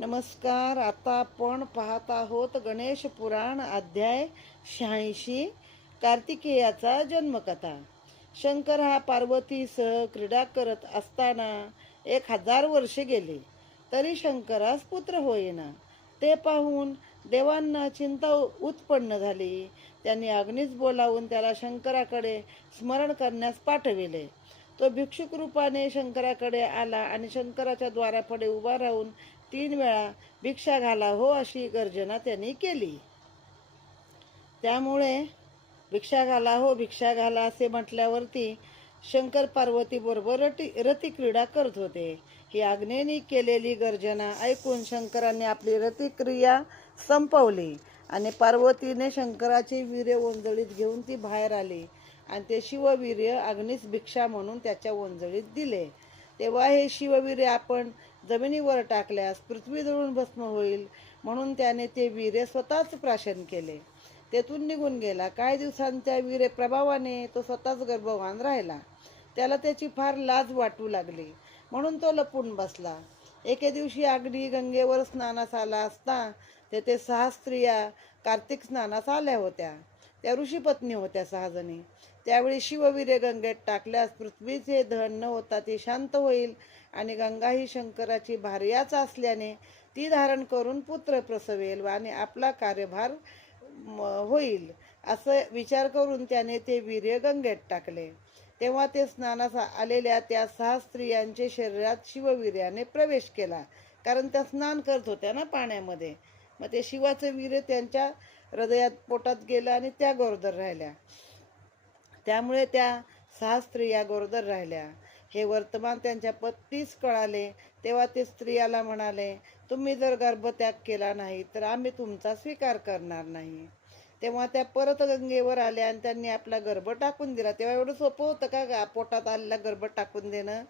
नमस्कार. आता आपण पाहत आहोत गणेश पुराण अध्याय 86 कार्तिकेयाचा जन्मकथा. शंकर हा पार्वतीसह क्रीडा करत असताना 1000 वर्षे गेले तरी शंकरास पुत्र होईना. ते पाहून देवांना चिंता उत्पन्न झाली. त्यांनी अग्नीस बोलावून त्याला शंकराकडे स्मरण करण्यास पाठविले. तो भिक्षुक रूपाने शंकराकडे आला आणि शंकराच्या द्वारापुढे उभा राहून 3 वेळा भिक्षा घाला हो अशी गर्जना त्यांनी केली. त्यामुळे भिक्षा घाला हो भिक्षा घाला असे म्हटल्यावरती शंकर पार्वती बरोबर रती क्रीडा करत होते. ही आज्ञेने केलेली गर्जना ऐकून शंकराने आपली रतिक्रिया संपवली आणि पार्वतीने शंकराचे वीर्य ओंजळीत घेऊन ती बाहेर आली आणि ते शिववीर्य अग्नीस भिक्षा म्हणून त्याच्या ओंजळीत दिले. तेव्हा हे शिववीर्य आपण जमिनीवर टाकल्यास पृथ्वी जळून भस्म होईल म्हणून त्याने ते वीर्य स्वतःच प्राशन केले. तेथून निघून गेला. काही दिवसांच्या वीर्य प्रभावाने तो स्वतःच गर्भवान राहिला. त्याला त्याची फार लाज वाटू लागली म्हणून तो लपून बसला. एके दिवशी अग्नी गंगेवर स्नानास आला असता तेथे 6 स्त्रिया कार्तिक स्नानास आल्या होत्या. त्या ऋषीपत्नी होत्या 6 जणी. त्यावेळी शिववीर्य गंगेत टाकल्यास पृथ्वीचे दहन न होता ती शांत होईल आणि गंगा ही शंकराची भार्याच असल्याने ती धारण करून पुत्र प्रसवेल आणि आपला कार्यभार होईल असं विचार करून त्याने ते वीर्य गंगेत टाकले. तेव्हा ते स्नानास आलेल्या त्या 6 स्त्रियांचे शरीरात शिववीर्याने प्रवेश केला, कारण त्या स्नान करत होत्या ना पाण्यामध्ये. मग ते शिवाचं वीर्य त्यांच्या हृदयात पोटात गेलं आणि त्या गरोदर राहिल्या. त्यामुळे त्या 6 स्त्रिया गरोदर राहिल्या. हे वर्तमान त्यांच्या पत्नीस कळाले. तेव्हा ते स्त्रियाला म्हणाले, तुम्ही जर गर्भत्याग केला नाही तर आम्ही तुमचा स्वीकार करणार नाही. तेव्हा त्या परत गंगेवर आल्या आणि त्यांनी आपला गर्भ टाकून दिला. तेव्हा एवढं सोपं होतं का पोटात आलेला गर्भ टाकून देणं?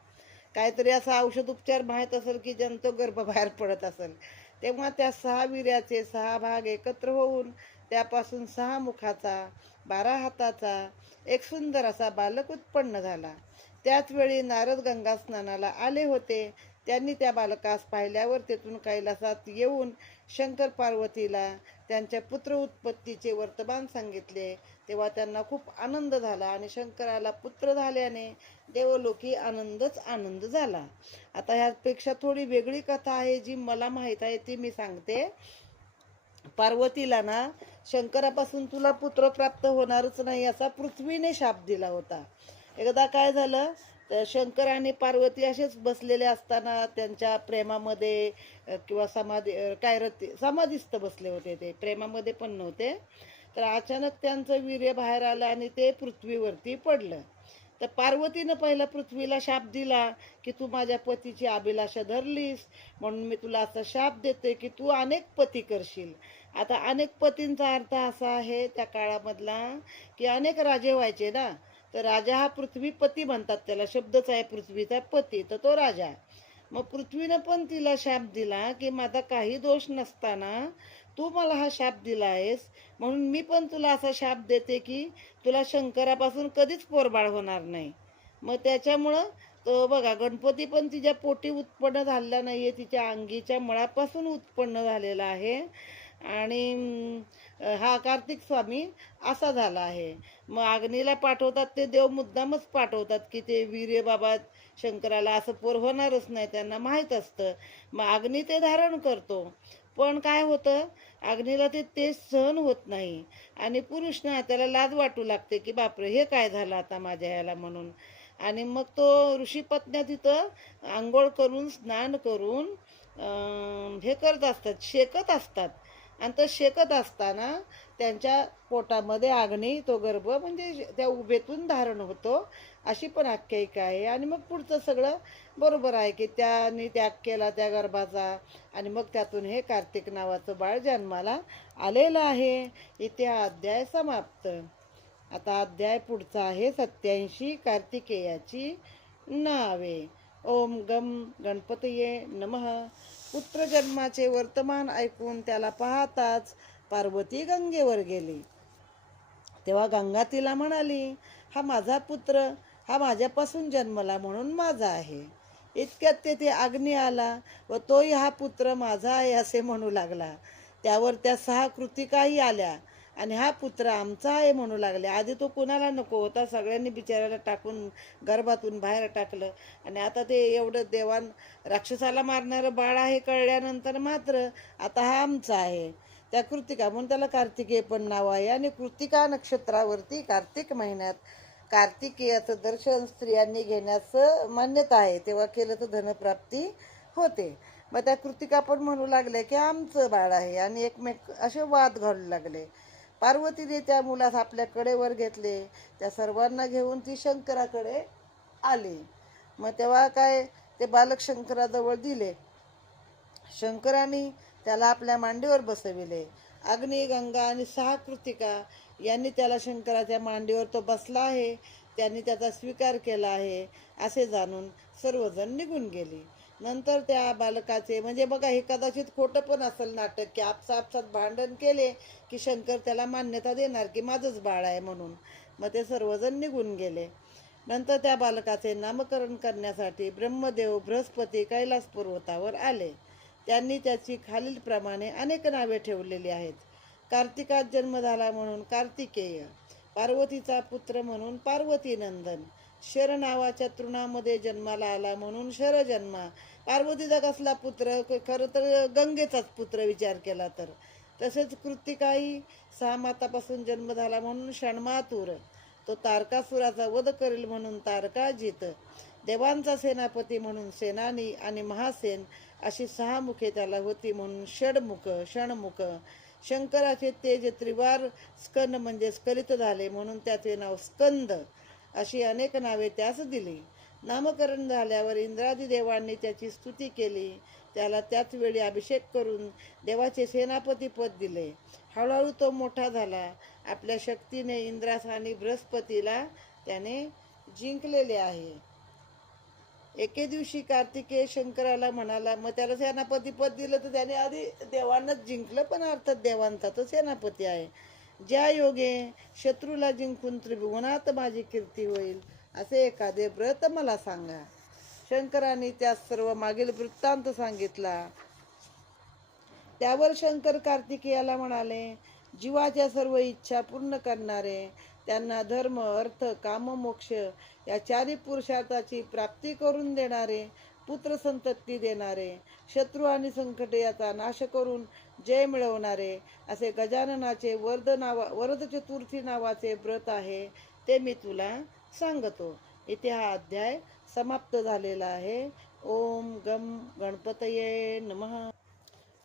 काहीतरी असा औषध उपचार माहीत असेल की ज्यानं तो गर्भ बाहेर पडत असेल. तेव्हा त्या 6 वीर्याचे 6 भाग एकत्र होऊन त्यापासून 6 मुखाचा 12 हाताचा एक सुंदर असा बालक उत्पन्न झाला. त्याच वेळी नारद गंगा स्नानाला आले होते. त्यांनी त्या बालकास पाहिल्यावर तेथून कैलासात येऊन शंकर पार्वतीला त्यांच्या पुत्र उत्पत्तीचे वर्तमान सांगितले. तेव्हा त्यांना खूप आनंद झाला आणि शंकराला पुत्र झाल्याने देवलोकी आनंदच आनंद झाला. आता ह्यापेक्षा थोडी वेगळी कथा आहे जी मला माहीत आहे ती मी सांगते. पार्वतीला ना शंकरापासून तुला पुत्र प्राप्त होणारच नाही असा पृथ्वीने शाप दिला होता. एकदा काय झालं, तर शंकर आणि पार्वती असेच बसलेले असताना त्यांच्या प्रेमामध्ये किंवा समाधीस्थ बसले होते. ते प्रेमामध्ये पण नव्हते. तर अचानक त्यांचं वीर्य बाहेर आलं आणि ते पृथ्वीवरती पडलं. तर पार्वतीनं पहिला पृथ्वीला शाप दिला की तू माझ्या पतीची अभिलाषा धरलीस म्हणून मी तुला असा शाप देते की तू अनेक पती करशील. आता अनेक पतींचा अर्थ असा आहे त्या काळामधला की अनेक राजे व्हायचे ना. तर राजा हा पृथ्वीपती म्हणतात, त्याला शब्दच आहे पृथ्वीचा पती, तर तो राजा. मग पृथ्वीनं पण तिला शाप दिला की माझा काही दोष नसताना तू मला हा शाप दिला आहेस म्हणून मी पण तुला असा शाप देते की तुला शंकरापासून कधीच पोरबाळ होणार नाही. मग त्याच्यामुळं तो बघा गणपती पण तिच्या पोटी उत्पन्न झालेला नाहीये, तिच्या अंगीच्या मळापासून उत्पन्न झालेला आहे. आणि हा कार्तिक स्वामी असा झाला आहे. मग अग्नीला पाठवतात ते देव मुद्दामच पाठवतात की ते वीर्य बाबा शंकराला असं पोर होणारच नाही, त्यांना माहीत असतं. मग अग्नी ते धारण करतो. पण काय होतं, अग्नीला ते सहन होत नाही आणि पुरुष ना त्याला लाज वाटू लागते की बापरे हे काय झालं आता माझ्या याला म्हणून. आणि मग तो ऋषीपत्न्या तिथं आंघोळ करून स्नान करून हे करत असतात, शेकत असतात. आणि तो शेकत असताना त्यांच्या पोटामध्ये अग्नी तो गर्भ म्हणजे त्या उभेतून धारण होतो अशी पण आख्यायिका आहे. आणि मग पुढचं सगळं बरोबर आहे की त्याने त्याग केला त्या गर्भाचा आणि मग त्यातून हे कार्तिक नावाचं बाळ जन्माला आलेलं आहे. इथे हा अध्याय समाप्त. आता अध्याय पुढचा आहे 87 कार्तिकेयाची नावे. ओम गम गणपतये नमः. पुत्रजन्माचे वर्तमान ऐकून त्याला पाहताच पार्वती गंगेवर गेली. तेव्हा गंगा तिला म्हणाली, हा माझा पुत्र, हा माझ्यापासून जन्मला म्हणून माझा आहे. इतक्यात तेथे अग्नी आला व तोही हा पुत्र माझा आहे असे म्हणू लागला. त्यावर त्या 6 कृतिकाही आल्या आणि हा पुत्र आमचा आहे म्हणू लागले. आधी तो कुणाला नको होता, सगळ्यांनी बिचाऱ्याला टाकून गर्भातून बाहेर टाकलं. आणि आता ते एवढं राक्षसाला मारणारं बाळ आहे कळल्यानंतर मात्र आता हा आमचा आहे. त्या कृतिका म्हणून त्याला कार्तिकेय पण नाव आहे. आणि कृतिका नक्षत्रावरती कार्तिक महिन्यात कार्तिकेयाचं दर्शन स्त्रियांनी घेण्यास मान्यता आहे. तेव्हा केलं तर धनप्राप्ती होते. मग त्या कृतिका पण म्हणू लागल्या की आमचं बाळ आहे आणि एकमेक असे वाद घालू लागले. पार्वतीने त्या मुलास आपल्या कडेवर घेतले. त्या सर्वांना घेऊन ती शंकराकडे आली. मग तेव्हा काय ते बालक शंकराजवळ दिले. शंकराने त्याला आपल्या मांडीवर बसविले. अग्नी, गंगा आणि 6 कृतिका यांनी त्याला शंकराच्या मांडीवर तो बसला आहे, त्यांनी त्याचा स्वीकार केला आहे असे जाणून सर्वजण निघून गेले. नंतर त्या बालकाचे म्हणजे बघा, हे कदाचित खोटं पण असेल नाटक, की आपसात भांडण केले की शंकर त्याला मान्यता देणार की माझंच बाळ आहे म्हणून. मग ते सर्वजण निघून गेले. नंतर त्या बालकाचे नामकरण करण्यासाठी ब्रह्मदेव बृहस्पती कैलास पर्वतावर आले. त्यांनी त्याची खालीलप्रमाणे अनेक नावे ठेवलेली आहेत. कार्तिकात जन्म झाला म्हणून कार्तिकेय, पार्वतीचा पुत्र म्हणून पार्वतीनंदन, शर नावाच्या तृणामध्ये जन्माला आला म्हणून शरजन्मा. पार्वतीचा कसला पुत्र? खरं तर गंगेचाच पुत्र विचार केला तर. तसेच कृतिकाही 6 मातापासून जन्म झाला म्हणून षण्मातुर, तो तारकासुराचा वध करेल म्हणून तारकाजित, देवांचा सेनापती म्हणून सेनानी आणि महासेन अशी 6 मुखे त्याला होती म्हणून षण्मुख. शंकराचे तेज त्रिवार स्कंद म्हणजे स्खलित झाले म्हणून त्याचे नाव स्कंद. अशी अनेक नावे त्यास दिली. नामकरण झाल्यावर इंद्रादी देवांनी त्याची स्तुती केली. त्याला त्याच वेळी अभिषेक करून देवाचे सेनापती पद दिले. हळूहळू तो मोठा झाला. आपल्या शक्तीने इंद्रास आणि बृहस्पतीला त्याने जिंकलेले आहे. एके दिवशी कार्तिकेय शंकराला म्हणाला, मग त्याला सेनापती पद दिलं तर त्याने आधी देवांनाच जिंकलं, पण अर्थात देवांचा तो सेनापती आहे. ज्या योगे शत्रूला जिंकून त्रिभुवनात माझी कीर्ती होईल असे एखादे व्रत मला सांगा. शंकराने त्यास सर्व मागील वृत्तांत सांगितला. त्यावर शंकर कार्तिकेयाला म्हणाले, जीवाच्या सर्व इच्छा पूर्ण करणारे, त्यांना धर्म, अर्थ, काम, मोक्ष या 4 पुरुषार्थाची प्राप्ती करून देणारे, पुत्र संतती देणारे, शत्रू आणि संकट याचा नाश करून जय मिळवणारे असे गजाननाचे वरद चतुर्थी नावाचे व्रत आहे, ते मी तुला सांगतो. इथे हा अध्याय समाप्त झालेला आहे. ओम गम गणपतये नमः.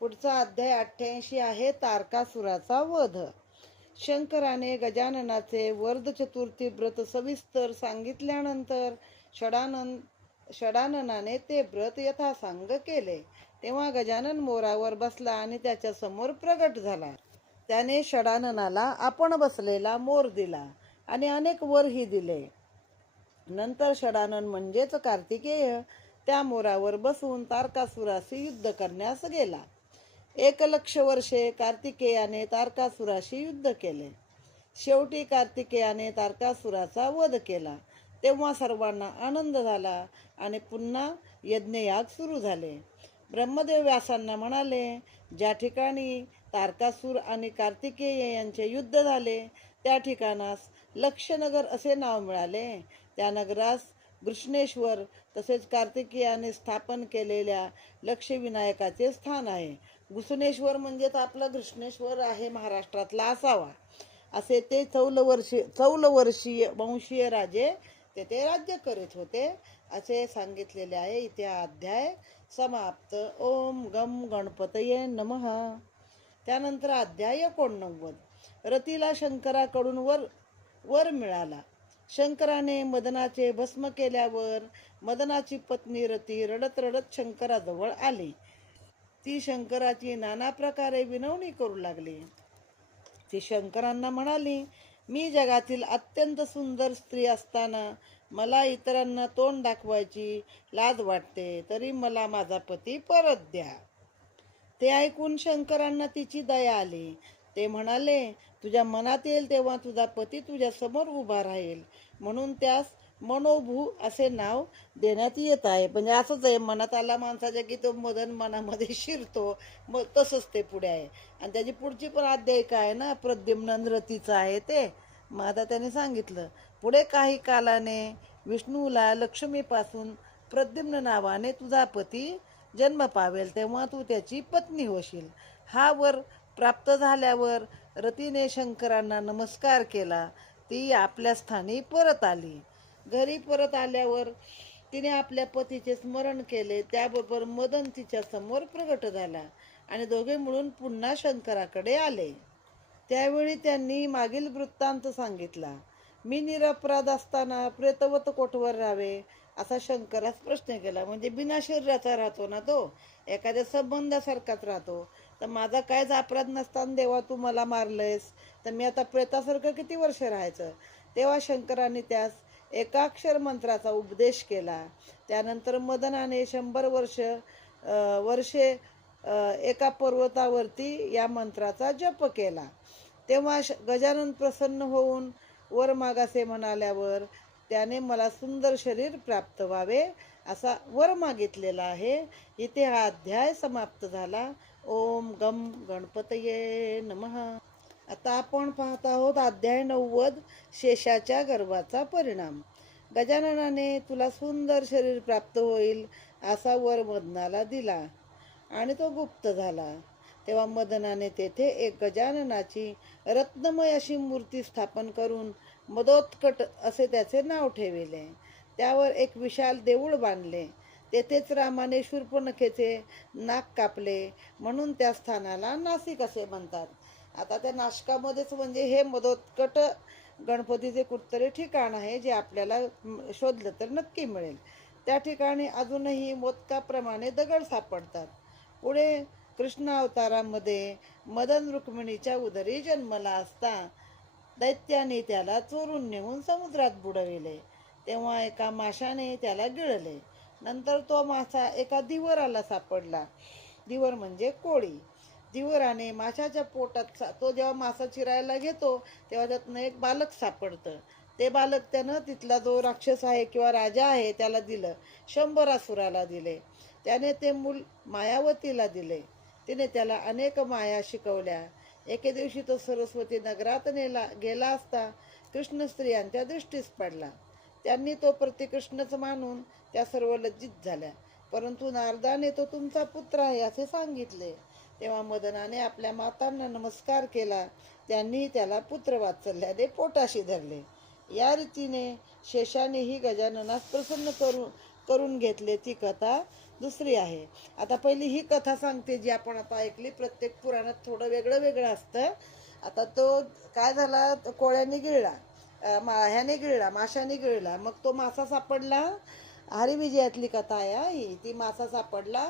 पुढचा अध्याय 88 आहे, तारकासुराचा वध. शंकराने गजाननाचे वरद चतुर्थी व्रत सविस्तर सांगितल्यानंतर षडाननाने ते व्रत यथासांग केले. तेव्हा गजानन मोरावर बसला आणि त्याच्या समोर प्रगट झाला. त्याने षडाननाला आपण बसलेला मोर दिला आणि अनेक वरही दिले. नंतर षडानन म्हणजेच कार्तिकेय त्या मोरावर बसून तारकासुराशी युद्ध करण्यास गेला. 1,00,000 वर्षे कार्तिकेयाने तारकासुराशी युद्ध केले. शेवटी कार्तिकेयाने तारकासुराचा वध केला. तेव्हा सर्वांना आनंद झाला आणि पुन्हा यज्ञयाग सुरू झाले. ब्रह्मदेव व्यासांना म्हणाले, ज्या ठिकाणी तारकासुर आणि कार्तिकेय यांचे युद्ध झाले त्या ठिकाणास लक्षनगर असे नाव मिळाले. त्या नगरास घृष्णेश्वर तसेच कार्तिकेयाने स्थापन केलेल्या लक्षविनायकाचे स्थान आहे. घृष्णेश्वर म्हणजे तर आपला घृष्णेश्वर आहे महाराष्ट्रातला असावा, असे ते चौलवर्षीय वंशीय राजे तेथे राज्य करीत होते असे सांगितलेले आहे. इथे हा अध्याय समाप्त. ओम गम गणपतये नमः. त्यानंतर अध्याय 89. रतीला शंकराकडून वर मिळाला. शंकराने मदनाचे भस्म केल्यावर मदनाची पत्नी रती रडत रडत शंकराजवळ आली. ती शंकराची नाना प्रकारे विनवणी करू लागली. ती शंकरांना म्हणाली, मी जगातील अत्यंत सुंदर स्त्री असताना मला इतरांना तोंड दाखवायची लाज वाटते, तरी मला माझा पती परत द्या. ते ऐकून शंकरांना तिची दया आली. ते म्हणाले, तुझ्या मनात येईल तेव्हा तुझा पती तुझ्या समोर उभा राहील, म्हणून त्यास मनोभू असे नाव देण्यात येत आहे. म्हणजे असंच आहे, मनात आला माणसाच्या की तो मदन मनामध्ये शिरतो, मग तसंच ते पुढे आहे. आणि त्याची पुढची पण अध्यायिका आहे ना, प्रद्युम्न रतीचं आहे ते. मग आता त्याने सांगितलं, पुढे काही कालाने विष्णूला लक्ष्मीपासून प्रद्युम्न नावाने तुझा पती जन्म पावेल, तेव्हा तू त्याची पत्नी होशील. हा वर प्राप्त झाल्यावर रतीने शंकरांना नमस्कार केला. ती आपल्या स्थानी परत आली. घरी परत आल्यावर तिने आपल्या पतीचे स्मरण केले. त्याबरोबर मदन तिच्या समोर प्रगट झाला आणि दोघे मिळून पुन्हा शंकराकडे आले. त्यावेळी त्यांनी मागील वृत्तांत सांगितला. मी निरपराध असताना प्रेतवत कोठवर राहावे, असा शंकरास प्रश्न केला. म्हणजे बिना शरीराचा राहतो ना तो, एखाद्या संबंधासारखाच राहतो. तर माझा कायच अपराध नसताना देवा तू मला मारलंयस, तर मी आता प्रेतासारखं किती वर्ष राहायचं. तेव्हा शंकरांनी त्यास एकाक्षर मंत्राचा उपदेश केला. त्यानंतर मदनाने 100 वर्षे एका पर्वतावरती या मंत्राचा जप केला. तेव्हा गजानन प्रसन्न होऊन वर मागासे म्हणाल्यावर त्याने मला सुंदर शरीर प्राप्त व्हावे असा वर मागितलेला आहे. इथे हा अध्याय समाप्त झाला. ओम गम गणपतये नमः. आता आपण पाहत आहोत अध्याय 90, शेषाच्या गर्भाचा परिणाम. गजाननाने तुला सुंदर शरीर प्राप्त होईल असा वर मदनाला दिला आणि तो गुप्त झाला. तेव्हा मदनाने तेथे एक गजाननाची रत्नमय अशी मूर्ती स्थापन करून मदोत्कट असे त्याचे नाव ठेविले. त्यावर एक विशाल देऊळ बांधले. तेथेच रामाने शूर्पणखेचे नाक कापले, म्हणून त्या स्थानाला नाशिक असे म्हणतात. आता त्या नाशकामध्येच म्हणजे हे मदोत्कट गणपतीचे कुठतरी ठिकाण आहे, जे आपल्याला शोधलं तर नक्की मिळेल. त्या ठिकाणी अजूनही मोदकाप्रमाणे दगड सापडतात. पुढे कृष्ण अवतारामध्ये मदन रुक्मिणीच्या उदरी जन्मला असता दैत्याने त्याला चोरून नेऊन समुद्रात बुडविले. तेव्हा एका माशाने त्याला गिळले. नंतर तो मासा एका दिवराला सापडला. दिवर म्हणजे कोळी. दिवराने माशाच्या पोटात तो जेव्हा मासा चिरायला घेतो तेव्हा त्यातनं एक बालक सापडतं. ते बालक त्यानं तिथला जो राक्षस आहे किंवा राजा आहे त्याला दिलं. शंभरासुराला दिले. त्याने ते मूल मायावतीला दिले. तिने त्याला अनेक माया शिकवल्या. एके दिवशी तो सरस्वती नगरात गेला असता कृष्ण स्त्रियांच्या दृष्टीस पडला. त्यांनी तो प्रतिकृष्णच मानून त्या सर्व लज्जित झाल्या. परंतु नारदाने तो तुमचा पुत्र आहे असे सांगितले. तेव्हा मदनाने आपल्या मातांना नमस्कार केला. त्यांनी त्याला पुत्र वात्सल्याने पोटाशी धरले. या रीतीने शेषानेही गजाननास प्रसन्न करून घेतले. ती कथा दुसरी आहे. आता पहिली ही कथा सांगते जी आपण आता ऐकली. प्रत्येक पुराणात थोडं वेगळं वेगळं असतं. आता तो काय झाला, कोळ्याने गिळला, ह्याने गिळला, माशाने गिळला. मग तो मासा सापडला. हरिविजयातली कथा आहे ही. ती मासा सापडला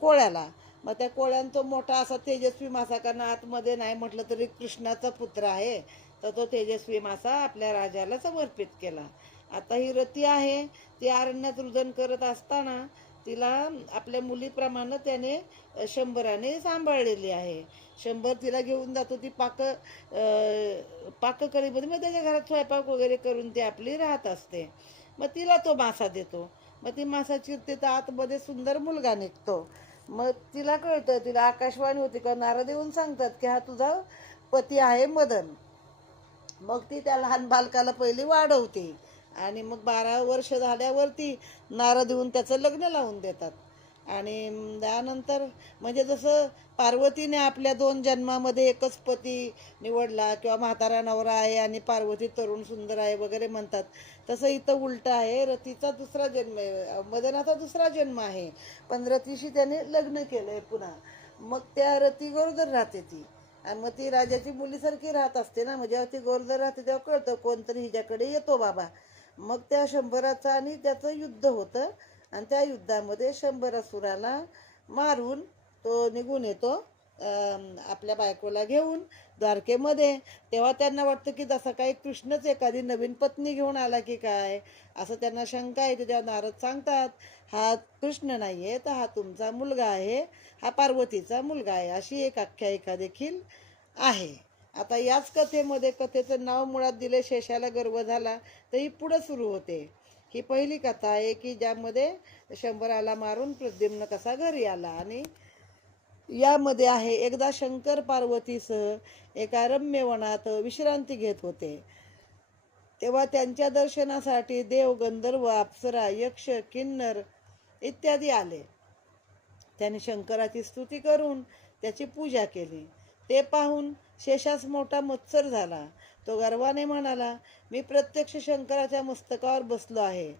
कोळ्याला. मग त्या कोळ्यानं तो मोठा असा तेजस्वी मासा, कारण आतमध्ये नाही म्हटलं तरी कृष्णाचा पुत्र आहे, तर तो तेजस्वी मासा आपल्या राजाला समर्पित केला. आता ही रती आहे, ती अरण्यात रुदन करत असताना तिला आपल्या मुलीप्रमाणे त्याने शंभराने सांभाळलेली आहे. शंभर तिला घेऊन जातो. ती पाककळीमध्ये मग त्याच्या घरात स्वयंपाक वगैरे करून ती आपली राहत असते. मग तिला तो मासा देतो. मग ती मासा चिरते तर आतमध्ये सुंदर मुलगा निघतो. मग तिला कळतं, तिला आकाशवाणी होती का नारद येऊन सांगतात की हा तुझा पती आहे मदन. मग ती त्या लहान बालकाला पहिली वाढवते आणि मग 12 वर्ष झाल्यावरती नारद येऊन त्याचं लग्न लावून देतात. आणि त्यानंतर म्हणजे जसं पार्वतीने आपल्या 2 जन्मामध्ये एकच पती निवडला किंवा म्हातारा नवरा आहे आणि पार्वती तरुण सुंदर आहे वगैरे म्हणतात, तसं इथं उलट आहे. रतीचा दुसरा जन्म आहे, मदनाचा दुसरा जन्म आहे. पण रतीशी त्याने लग्न केलंय पुन्हा. मग त्या रती गरोदर राहते ती. आणि मग ती राजाची मुलीसारखी राहत असते ना. मग जेव्हा ती गरोदर राहते तेव्हा कळतं कोणतरी हिच्याकडे येतो बाबा. मग त्या शंभराचं आणि त्याचं युद्ध होतं आणि त्या युद्धामध्ये शंभरासुराला मारून तो निघून येतो आपल्या बायकोला घेऊन द्वारकेमध्ये. तेव्हा त्यांना वाटतं की जसं काही कृष्णच एखादी नवीन पत्नी घेऊन आला की काय, असं त्यांना शंका येते. तेव्हा नारद सांगतात हा कृष्ण नाही आहे, तर हा तुमचा मुलगा आहे, हा पार्वतीचा मुलगा आहे. अशी एक आख्यायिका देखील आहे. आता याच कथेमध्ये कथेचं नाव मुळात दिले शेषाला गर्व झाला, तर ही पुढं सुरू होते. ही पहिली कथा आहे की ज्यामध्ये शंभराला मारून प्रद्युम्न कसा घरी आला. आणि यामध्ये आहे, एकदा शंकर पार्वतीसह एका रम्य वनात विश्रांती घेत होते. तेव्हा त्यांच्या दर्शनासाठी देव, गंधर्व, अप्सरा, यक्ष, किन्नर इत्यादी आले. त्याने शंकराची स्तुती करून त्याची पूजा केली. ते पाहून शेषास मोठा मत्सर झाला. तो गर्वाने म्हणाला, मी प्रत्यक्ष शंकराच्या मस्तकावर बसलो आहे.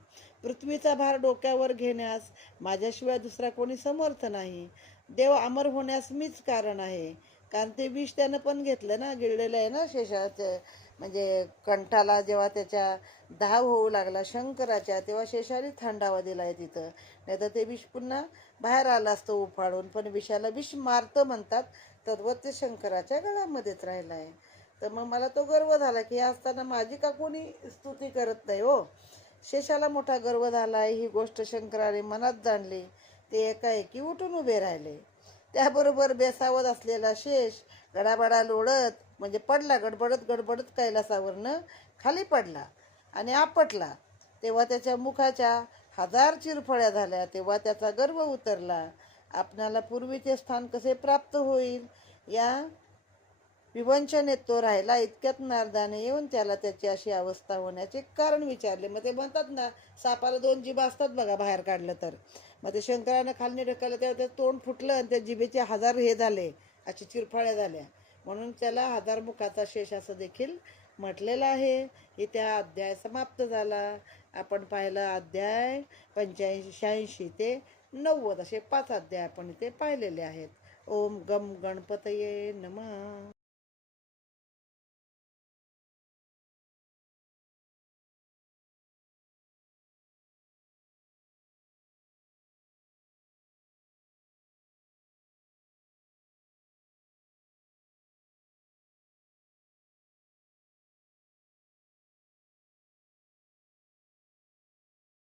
पृथ्वीचा भार डोक्यावर घेण्यास माझ्याशिवाय दुसरा कोणी समर्थ नाही. देव अमर होण्यास मीच कारण आहे. कारण ते विष त्यानं पण घेतलं ना, गिळलेलं आहे ना शेषाचं. म्हणजे कंठाला जेव्हा त्याच्या धाव होऊ लागला शंकराच्या, तेव्हा शेषाने थंडावा दिलाय तिथं. नाही तर ते विष पुन्हा बाहेर आलं असतं उफाळून. पण विषाला विष मारतं म्हणतात, तद्वत ते शंकराच्या गळ्यामध्येच राहिलं आहे. तर मग मला तो गर्व झाला की हे असताना माझी का कोणी स्तुती करत नाही हो. शेषाला मोठा गर्व झाला आहे ही गोष्ट शंकराने मनात जाणली. ते एकाएकी उठून उभे राहिले. त्याबरोबर बेसावत असलेला शेष गडाबडा लोळत म्हणजे पडला, गडबडत गडबडत कैलासावरनं खाली पडला आणि आपटला. तेव्हा त्याच्या मुखाच्या 1000 चिरफळ्या झाल्या. तेव्हा त्याचा गर्व उतरला. आपणाला पूर्वीचे स्थान कसे प्राप्त होईल या विवंचनेत तो राहिला. इतक्यात नारदाने येऊन त्याला त्याची अशी अवस्था होण्याचे कारण विचारले. मग ते म्हणतात ना, सापाला 2 जिभा असतात बघा बाहेर काढलं तर. मग ते शंकरानं खाली ढकललं तेव्हा ते तोंड फुटलं आणि त्या जिभेचे 1000 हे झाले, अशी चिरफळ्या झाल्या. म्हणून त्याला 1000 मुखाचा शेष असं देखील म्हटलेलं आहे. इथे अध्याय समाप्त झाला. आपण पाहिलं अध्याय 85 ते 90 असे 5 अध्याय आपण इथे पाहिलेले आहेत. ओम गम गणपतये नमः.